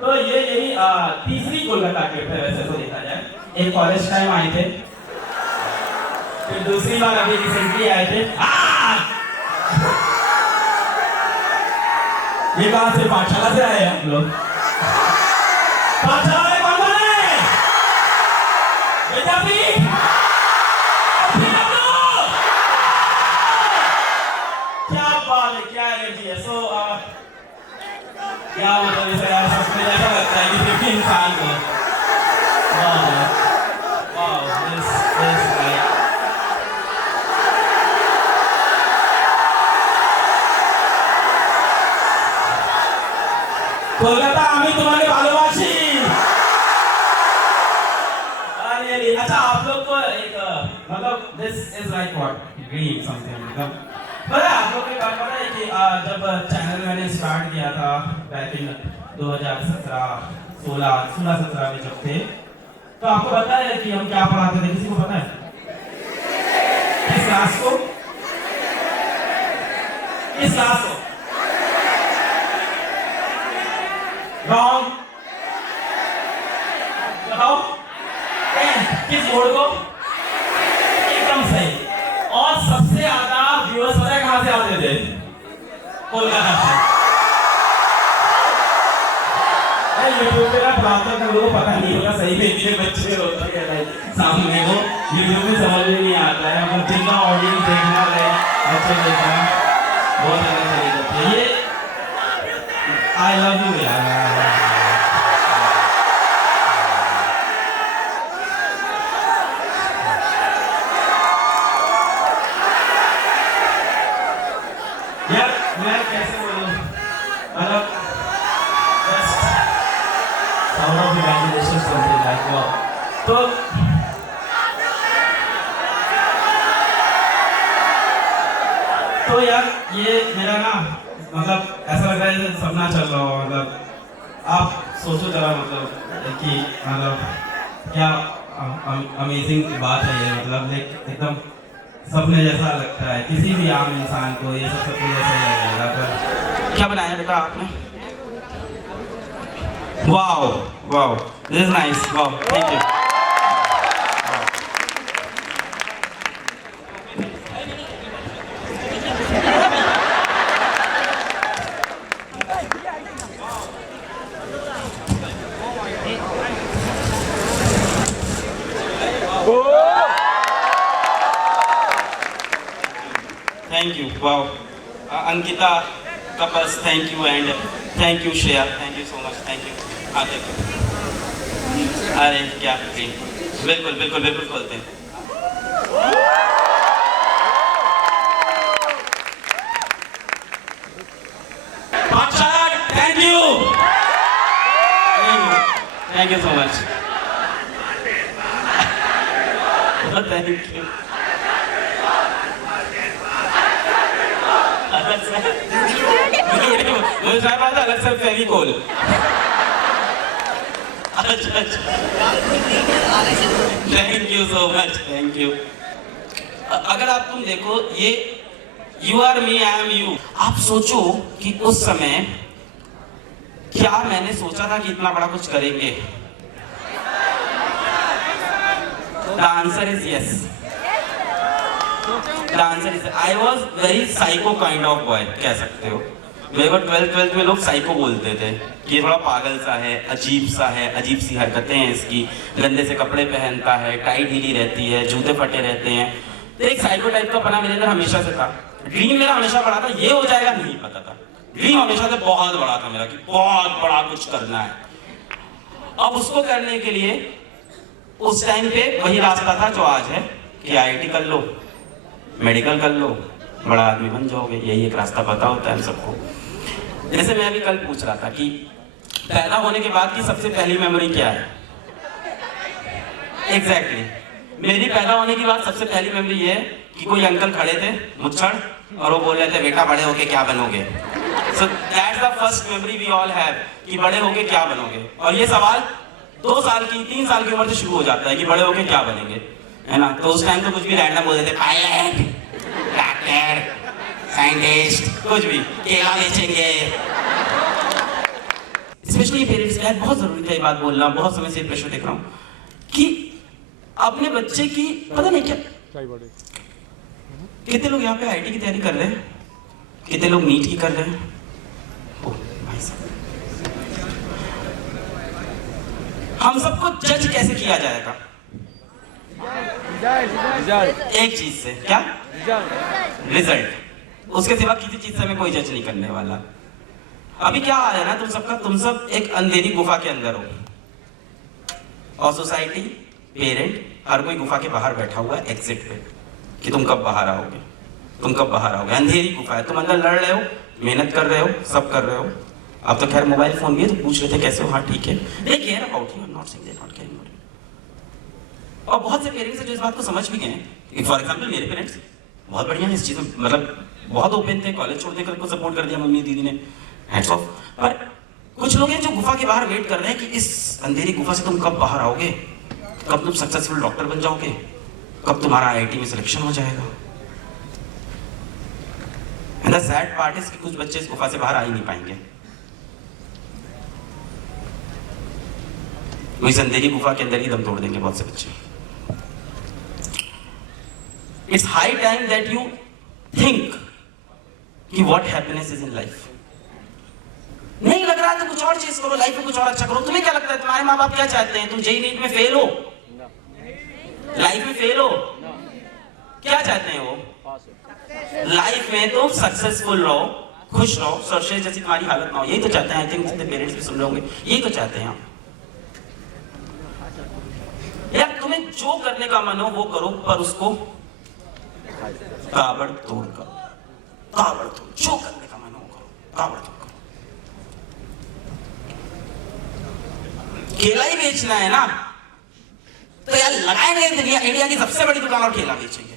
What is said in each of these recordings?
तो ये यही तीसरी कोलकाता ट्रिप है वैसे तो देखा जाए। एक कॉलेज टाइम आए थे, फिर दूसरी बार अभी रिसेंटली आए थे। ये कहाँ से, पाठशाला से आए हम लोग। पाठशाला में कौन कौन है? विद्यापीठ, क्या बात है, क्या एनर्जी है। सो क्या मतलब इसे यार सच में ऐसा लगता है कि किसी इंसान को कोलकाता आम्ही तुम्हारे भालोबाशी। अरे अच्छा, आप लोग को एक मतलब this is like what dream something, मतलब पता है आप लोग को बात पता है कि जब चैनल मैंने स्टार्ट किया था बैक इन 2017 में जब थे, तो आपको पता है कि हम क्या पढ़ाते थे? किसी को पता है? किस क्लास को? किस क्लास को? रॉन्ग, बताओ। किस बोर्ड को? एकदम सही। और सबसे ज्यादा व्यूअर्स पता है कहां से आते थे? कोलकाता से। यूट्यूब पे ना पढ़ाते हैं, लोगों को पता नहीं होगा सही में इतने बच्चे होते हैं सामने को, यूट्यूब में समझ में नहीं आता है। मतलब जितना ऑडियंस देखना है, बच्चे देखना बहुत अलग तरीके से। ये आई लव यू यार। यार मैं कैसे बोलूं, मतलब sound of imagination something like wow। तो यार ये मेरा ना मतलब ऐसा लग रहा है जैसे सपना चल रहा हो। मतलब आप सोचो जरा, मतलब कि मतलब क्या अमेजिंग बात है ये। मतलब एकदम सपने जैसा लगता है, किसी भी आम इंसान को ये सब सपने जैसा ही लगेगा। पर क्या बनाया बेटा आपने? Wow wow, this is nice, wow, thank you. Thank you, wow. Ankita couples, thank you, and thank you Shreya, thank you so much, thank you. अरे क्या बिल्कुल बिल्कुल बिल्कुल खोलते हैं। Thank you, thank you so much, thank you. मुझे शायद बात अलग से फेविकोल। अच्छा, thank you so much, thank you. अगर आप तुम देखो ये you are me I am you, आप सोचो कि उस समय क्या मैंने सोचा था कि इतना बड़ा कुछ करेंगे? The answer is yes. The answer is I was very psycho kind of boy, कह सकते हो। मेरे को 12th में लोग साइको बोलते थे कि थोड़ा पागल सा है, अजीब सी हरकतें हैं इसकी, गंदे से कपड़े पहनता है, टाई ढीली रहती है, जूते फटे रहते हैं। तो एक साइको टाइप का पना मेरे अंदर हमेशा से था। ड्रीम मेरा हमेशा बड़ा था, ये हो जाएगा नहीं पता था। ड्रीम हमेशा से बहुत बड़ा था मेरा कि बहुत बड़ा कुछ करना है। अब उसको करने के लिए उस टाइम पे वही रास्ता था जो आज है कि IIT कर लो, मेडिकल कर लो, बड़ा आदमी बन जाओगे। यही एक रास्ता पता होता है हम सबको। जैसे मैं अभी कल पूछ रहा था कि पैदा होने के बाद की सबसे पहली मेमोरी क्या है? एग्जैक्टली मेरी पैदा होने के बाद सबसे पहली मेमोरी ये है कि कोई अंकल खड़े थे मुच्छड़ और वो बोल रहे थे बेटा बड़े होके क्या बनोगे। So that's the first memory we all have कि बड़े होके क्या बनोगे। और ये सवाल 2 साल की 3 साल की उम्र से शुरू हो जाता है कि बड़े होके क्या बनेंगे, है ना। तो उस टाइम तो कुछ भी रैंडम बोल देते, पायलट, डॉक्टर, साइंटिस्ट, कुछ भी, केला बेचेंगे। स्पेशली पेरेंट्स का बहुत जरूरी था ये बात बोलना, बहुत समय से प्रेशर देख रहा हूँ कि अपने बच्चे की पता नहीं क्या, कितने लोग यहाँ पे आईटी की तैयारी कर रहे हैं, कितने लोग नीट की कर रहे हैं। ओ भाई साहब, हम सबको जज कैसे किया जाएगा? एक चीज से, क्या? रिजल्ट। उसके सिवा किसी चीज से हमें कोई जज नहीं करने वाला। अभी क्या हाल है ना तुम सब एक अंधेरी गुफा के अंदर हो, और सोसाइटी, पेरेंट, हर कोई गुफा के बाहर बैठा हुआ है एग्जिट पे कि तुम कब बाहर आओगे, तुम कब बाहर आओगे। अंधेरी गुफा है, तुम अंदर लड़ रहे हो, मेहनत कर रहे हो, सब कर रहे हो। अब तो खैर मोबाइल फोन भी है, तो पूछ रहे थे कैसे हो, हाँ ठीक है, they care about you, I am not saying they not caring about you. और बहुत से पेरेंट्स हैं जो इस बात को समझ भी गए हैं। फॉर एग्जांपल मेरे पेरेंट्स बहुत बढ़िया है इस चीज में, मतलब बहुत ओपन थे, कॉलेज छोड़ने को सपोर्ट कर दिया मम्मी दीदी ने, हैट्स ऑफ। पर कुछ लोग हैं जो गुफा के बाहर वेट कर रहे हैं कि इस अंधेरी गुफा से तुम कब बाहर आओगे, कब तुम सक्सेसफुल डॉक्टर बन जाओगे, कब तुम्हारा आईआईटी में सिलेक्शन हो जाएगा। And the sad part is कि कुछ बच्चे इस गुफा से बाहर आ ही नहीं पाएंगे। वो इस अंधेरी गुफा के अंदर ही दम तोड़ देंगे बहुत से बच्चे। It's high time that you think कि what happiness is in life. नहीं लग रहा है तो कुछ और चीज करो, लाइफ में कुछ और अच्छा करो। तुम्हें क्या लगता है तुम्हारे माँ बाप क्या चाहते हैं? तुम जेईई नीट में फेल हो, लाइफ में फेल हो, क्या चाहते हैं वो? लाइफ में तुम सक्सेसफुल रहो, खुश रहो, सरशे जैसी तुम्हारी हालत ना हो, यही तो चाहते हैं। आई थिंक जितने पेरेंट्स भी सुन रहे होंगे यही तो चाहते हैं। यार तुम्हें जो करने का मन हो वो करो, पर उसको ताबड़तोड़ करो, ताबड़तोड़। जो करने का मन हो करो, ताबड़तोड़ करो। केला ही बेचना है ना, तो यार लगाएंगे इंडिया की सबसे बड़ी दुकान और केला बेचेंगे,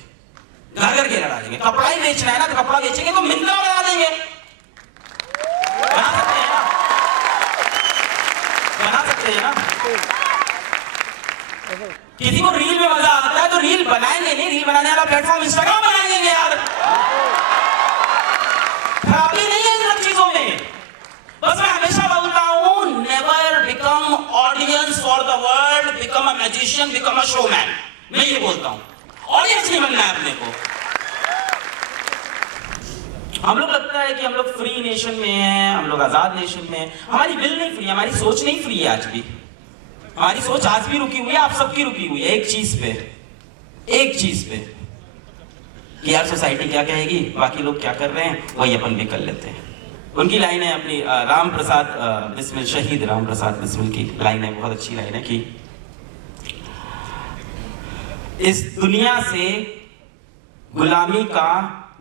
घर घर केला डालेंगे। कपड़ा ही बेचना है ना, तो कपड़ा बेचेंगे तो मिंत्रा बना देंगे। बना सकते हैं ना, बना सकते हैं ना। किसी को रील में मजा आता है तो रील बनाएंगे नहीं, रील बनाने वाला प्लेटफॉर्म इंस्टाग्राम बना देंगे यार। खराबी नहीं है इन सब चीजों में। बस मैं हमेशा बोलता हूं, never become audience for the world, become a magician, become a showman. मैं ये बोलता हूं, ऑडियंस नहीं बनना है अपने को। हम लोग लगता है कि हम लोग फ्री नेशन में हैं, हम लोग आजाद नेशन में हैं। हमारी विल नहीं फ्री, हमारी सोच नहीं फ्री है आज भी। हमारी सोच आज भी रुकी हुई है, आप सबकी रुकी हुई है एक चीज पे, एक चीज पे कि यार सोसाइटी क्या कहेगी, बाकी लोग क्या कर रहे हैं वही अपन भी कर लेते हैं। उनकी लाइन है अपनी, राम प्रसाद बिस्मिल, शहीद राम प्रसाद बिस्मिल की लाइन है, बहुत अच्छी लाइन है कि इस दुनिया से गुलामी का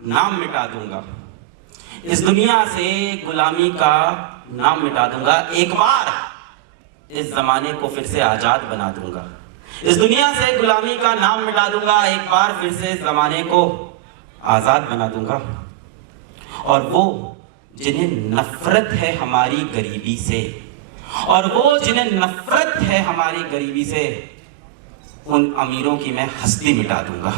नाम मिटा दूंगा, इस दुनिया से गुलामी का नाम मिटा दूंगा, एक बार इस जमाने को फिर से आजाद बना दूंगा। इस दुनिया से गुलामी का नाम मिटा दूंगा, एक बार फिर से इस जमाने को आजाद बना दूंगा। और वो जिन्हें नफरत है हमारी गरीबी से, और वो जिन्हें नफरत है हमारी गरीबी से, उन अमीरों की मैं हस्ती मिटा दूंगा।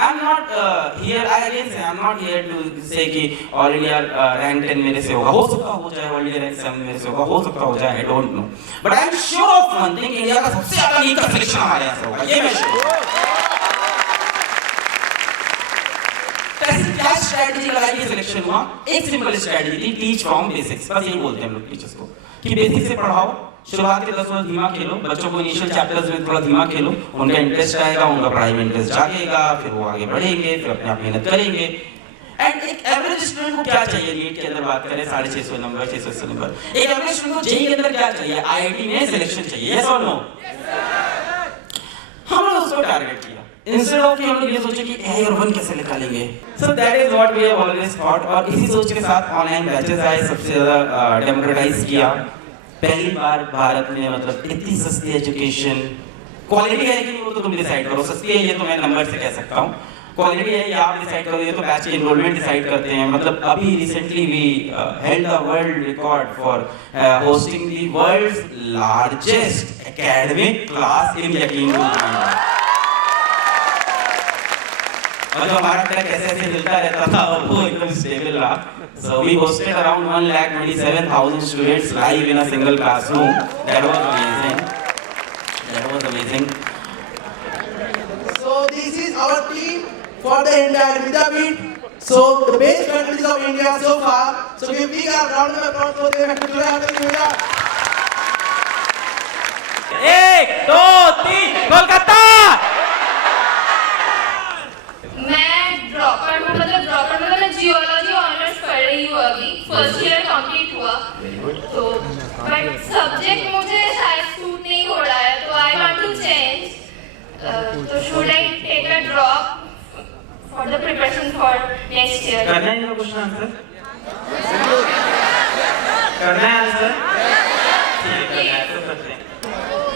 I'm not here, I again say, I'm not here to say कि ऑल इंडिया रैंक 10 मेरे से होगा, हो सकता हो जाए, वर्ल्ड इंडिया रैंक 7 मेरे से होगा, हो सकता हो जाए, I don't know, but I am sure of one thing, India का सबसे ज्यादा नीट का सिलेक्शन हमारे यहाँ से होगा, ये मैं श्योर। क्या स्ट्रेटजी लगाई के सिलेक्शन हुआ? एक सिंपल स्ट्रेटजी थी, टीच फ्रॉम बेसिक्स। बस यही बोलते हैं हम लोग टीचर्स को कि बेसिक से पढ़ाओ, शुरुआत के 10 रोज धीमा खेलो, बच्चों को इनिशियल चैप्टर्स में थोड़ा धीमा खेलो, उनका इंटरेस्ट आएगा, उनका पढ़ाई में इंटरेस्ट जागेगा, फिर वो आगे बढ़ेंगे, फिर अपने आप मेहनत करेंगे। एंड एक एवरेज स्टूडेंट को क्या चाहिए? नीट के अंदर बात करें 650 नंबर, 680 नंबर। एक एवरेज स्टूडेंट को जेईई के अंदर क्या चाहिए? आईआईटी में सिलेक्शन चाहिए, यस और नो? हम लोग उसको टारगेट किया, इंस्टेड ऑफ कि हम लोग ये सोचे कि ए और 1 कैसे निकालेंगे। So that is what we have always thought, और इसी सोच के साथ ऑनलाइन बैचेस आए, सबसे ज्यादा डेमोक्रेटाइज किया। पहली बार भारत में मतलब इतनी सस्ती एजुकेशन, क्वालिटी है कि नहीं वो तो तुम डिसाइड करो, सस्ती है ये तो मैं नंबर से कह सकता हूँ, क्वालिटी है ये आप डिसाइड करो, ये तो बैच के एनरोलमेंट डिसाइड करते हैं। मतलब अभी recently we held the world record for hosting the world's largest academic class in यकीन। और जो हमारा ट्रैक ऐसे हिलता रहता था वो एकदम स्टेबल रहा। So we hosted around 1,27,000 students live in a single classroom. That was amazing. That was amazing. So this is our team for the entire Vidyapeeth. So the best faculties of India so far. So give big round of applause for the faculty. 1, 2, 3 Kolkata. मतलब मैं geology honours पढ़ रही हूँ अभी, first year complete हुआ। तो but subject मुझे शायद सूट नहीं हो रहा है, तो आई वांट टू चेंज। तो should I take a drop for the preparation for next year? करना है क्वेश्चन आंसर, करना है आंसर, ठीक है तो करते हैं।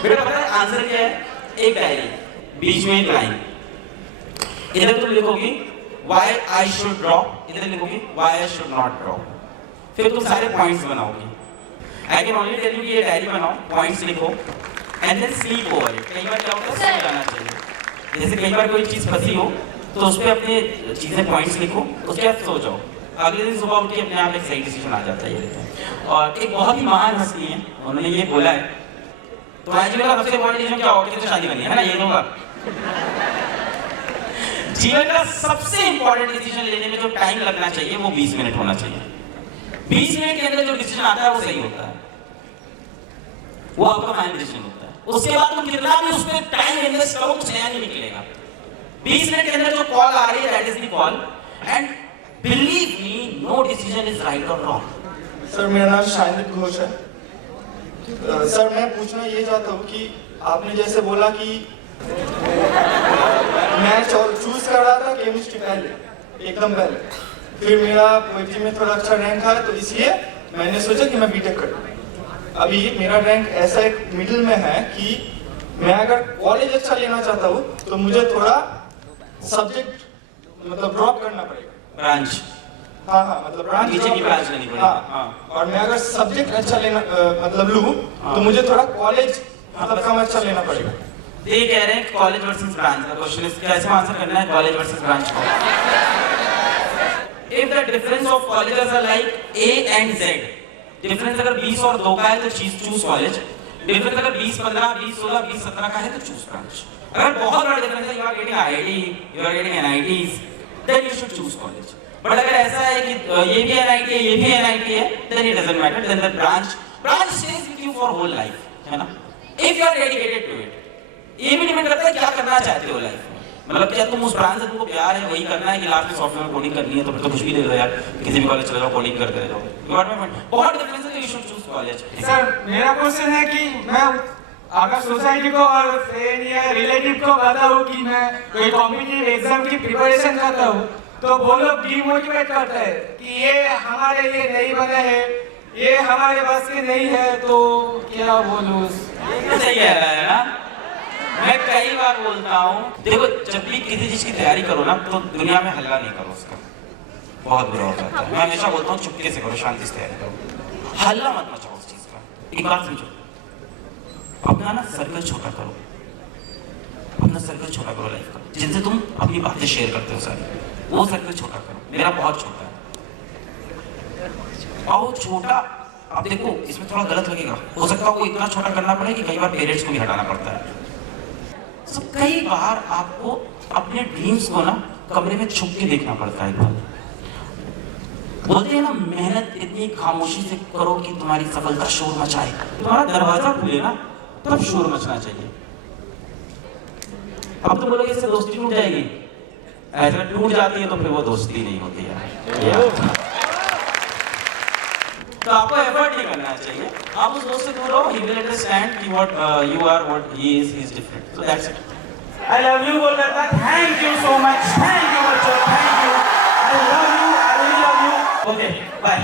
बेटा पता है आंसर क्या है? एक डायरी, बीच में एक लाइन, इधर तुम लिखोगी why I should drop, इधर लिखोगी why I should not drop, फिर तुम सारे points बनाओगी। I can only tell you कि ये डायरी बनाओ, पॉइंट्स लिखो and then sleep over it। कई बार क्या होता है सो जाना चाहिए। जैसे कई बार कोई चीज़ फंसी हो तो उस पर अपने चीज़ें पॉइंट्स लिखो, उसके बाद सो जाओ, अगले दिन सुबह उठ के अपने आप एक सही डिसीजन आ जाता है ये। और एक बहुत ही महान हस्ती है, उन्होंने ये बोला है, तुम्हारे जीवन का सबसे बड़ा डिसीजन क्या होगा? किससे शादी करनी है ना, ये होगा। जीवन का सबसे इंपॉर्टेंट डिसीजन लेने में जो टाइम लगना चाहिए वो 20 मिनट होना चाहिए। 20 मिनट के अंदर जो डिसीजन आता है वो सही होता है, वो आपका फाइनल डिसीजन होता है। उसके बाद तुम कितना भी उस पर टाइम इन्वेस्ट करो कुछ नया नहीं निकलेगा। 20 मिनट के अंदर जो कॉल आ रही है that is the call, and believe me know decision is right और रॉन्ग। सर मेरा नाम शाहिद घोष है। सर मैं पूछना ये चाहता हूँ कि आपने जैसे बोला कि मैं चूज कर रहा था केमिस्ट्री पहले, एकदम पहले, फिर मेरा पोएट्री में थोड़ा अच्छा रैंक आया तो इसलिए मैंने सोचा कि मैं बीटेक करूँ। अभी मेरा रैंक ऐसा एक मिडिल में है कि मैं अगर कॉलेज अच्छा लेना चाहता हूँ तो मुझे थोड़ा सब्जेक्ट मतलब ड्रॉप करना पड़ेगा, ब्रांच। हाँ मतलब ब्रांच नीचे की ब्रांच लेनी पड़ेगी। हाँ, और मैं अगर सब्जेक्ट अच्छा लेना मतलब लूँ तो मुझे थोड़ा कॉलेज मतलब कम अच्छा लेना पड़ेगा। ये कह रहे हैं कॉलेज वर्सेस ब्रांच का क्वेश्चन, इसका कैसे आंसर करना है कॉलेज वर्सेस ब्रांच को। If the difference of colleges are like A and Z, difference अगर 20 और 2 का है तो चूज कॉलेज, डिफरेंस अगर 20 15 20 16 20 17 का है तो चूज ब्रांच। अगर बहुत बड़ा डिफरेंस है, you are getting IIT, you are getting NITs, then you should choose college. But अगर ऐसा है कि ये भी NIT है ये भी NIT है, then it doesn't matter, then the branch stays with you for whole life, है ना, if you are dedicated to it. ये भी डिपेंड करता है क्या करना चाहते हो लाइफ में, मतलब क्या तुम उस ब्रांच से तुमको प्यार है वही करना है कि लास्ट में सॉफ्टवेयर कोडिंग करनी है तो फिर तो कुछ भी दे दो यार, किसी भी कॉलेज चले जाओ कोडिंग करते रह जाओ। बहुत डिफरेंस है, you should choose college. Sir मेरा क्वेश्चन है कि मैं अगर सोसाइटी को और फ्रेंड या रिलेटिव को बताऊं कि मैं कोई कॉम्पिटिटिव एग्जाम की प्रिपरेशन करता हूं तो वो लोग डिमोटिवेट करते हैं कि ये हमारे लिए नहीं बना है, ये हमारे पास के नहीं है, तो क्या बोलूं? सही कह रहा है ना, मैं कई बार बोलता हूँ, देखो जब भी किसी चीज की तैयारी करो ना तो दुनिया में हल्ला नहीं करो, उसका बहुत बुरा हो जाता है। मैं हमेशा बोलता हूँ चुपके से करो, शांति से तैयारी करो, हल्ला मत मचाओ उस चीज का। एक बात समझो, अपना ना सर्कल छोटा करो, अपना सर्कल छोटा करो लाइफ का, जिनसे तुम अपनी बातें शेयर करते हो सारी, वो सर्कल छोटा करो। मेरा बहुत छोटा है और छोटा, आप देखो इसमें थोड़ा गलत लगेगा, हो सकता है वो इतना छोटा करना पड़े कि कई बार पेरेंट्स को भी हटाना पड़ता है। तो कई बार आपको अपने ड्रीम्स को ना कमरे में छुप के देखना पड़ता है। बोलते हैं ना, मेहनत इतनी खामोशी से करो कि तुम्हारी सफलता शोर मचाए। तुम्हारा दरवाजा खुले ना तब शोर मचना चाहिए। अब तो बोलोगे इससे दोस्ती टूट जाएगी, ऐसा टूट जाती है तो फिर वो दोस्ती नहीं होती है। तो आपको एफर्ट नहीं करना चाहिए, आप उस दोस्त से दूर रहो, he will understand कि what you are, what he is different. So that's it. I love you Kolkata, thank you so much, thank you बच्चों, thank you, I love you, I really love you. Okay, bye.